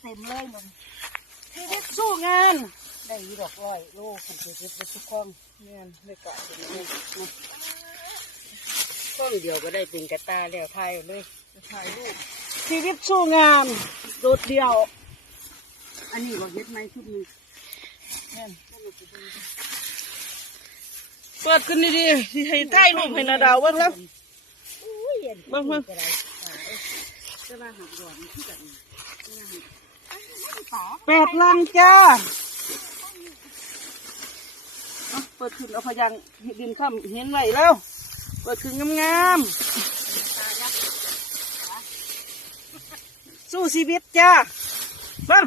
เต็มเลยมึงชีวิตสู้งาน ได้ยีดอกร้อยโลขันเจ็บไปทุกข้องเงี้ยไม่กะเป็นเงี้ยข้องเดียวก็ได้เป็นกระตาแล้วทายเอาเลยถ่ายรูปชีวิตสู้งานโดดเดี่ยว อันนี้ก็เฮ็ดไม้ชุดนี้ เปิดขึ้นดีๆให้ถ่ายรูปให้นาดาวบ้างแล้วอุ้ยเบิ่งบ้าเอ้าหักดอนที่กันนี่จะว่าหักแปดลังจ้าเปิดขึ้นเอาพยังดินข้ามเห็นไหวแล้ว เปิดขึ้นงามๆสู้ชีวิตจ้าบ้าง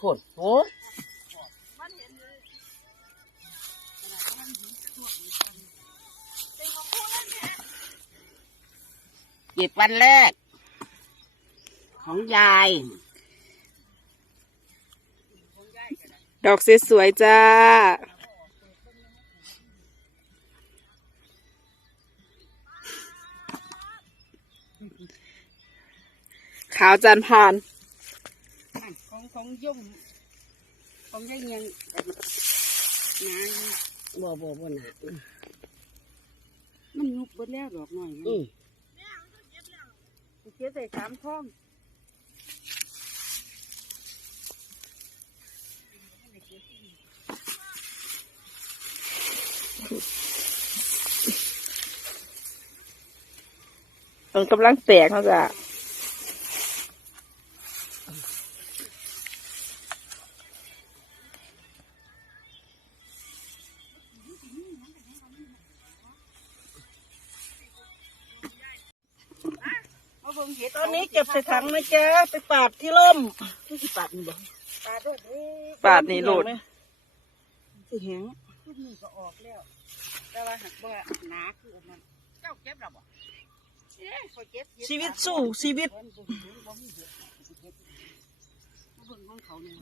ผลโอ้เก็บวันแรก ของยาย ดอกสวยๆจ้า ขาวจันทร์ผาน ของของยุ่งของยายเงียงนะบ่บ่บ่หนามันยุบเบิดแล้วดอกหน่อยอืมเก็บใส่สามท้องมันกำลังแตกเขาจ้ะ บิ่งเห็ดตอนนี้เก็บใส่ถังนะจ๊ะไปปาดที่ร่มที่สิปาดนี่บ่ปาดด้วยเด้ปาดนี่โหลดสิแหงชุดนี้ก็ออกแล้ว แต่ว่าหักบ่หนาคืออันนั้นเจ้าเก็บแล้วบ่เอ้ยข้อยเก็บเก็บชีวิตสู้ชีวิตเพิ่นบ่เห็นบ่มีเห็ดเก็บเอาเบิ่งของเขานี่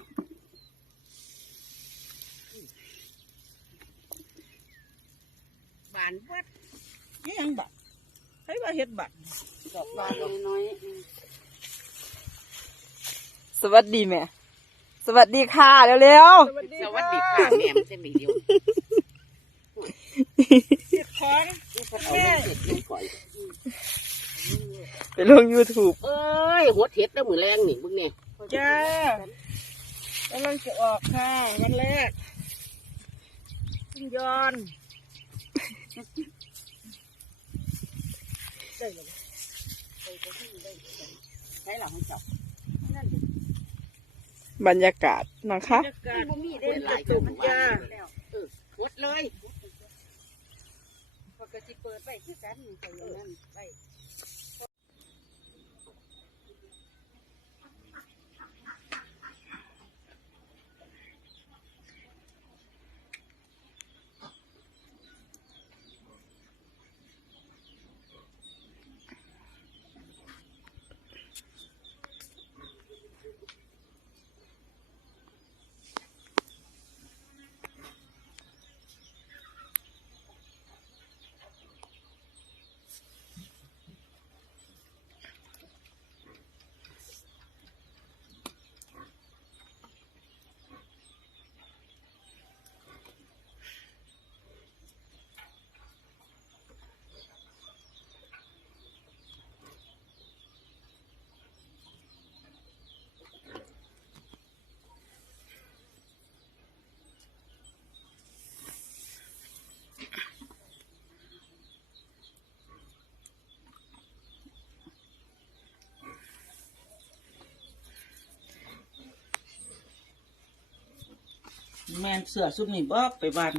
บานเบิดนี่ยังบัตร ให้ว่าเฮ็ดบัตรดอกบานน้อยๆอืมสวัสดีแม่ สวัสดีค่ะเร็วสวัสดีค่ะแม่มันจะมีเดียวๆเฮ็ดของเอาเงินเสร็จยังปล่อยไปลง YouTube เอ้ยหัวเห็ดแล้วมือแรงนี่มึงเนี่ยจ้ากำลังจะออกค่ะวันแรกขึ้นยอน ได้เลยไปไปที่ได้ใช้หลังให้จับนั่นด็กบรรยากาศนะคะบ่มีได้หลายตัวมันยาหมดเลยปกติเปิดไปคือกันไปอย่างนั้นไป แม่นเสือสุดนี่บ่ไปบ้าน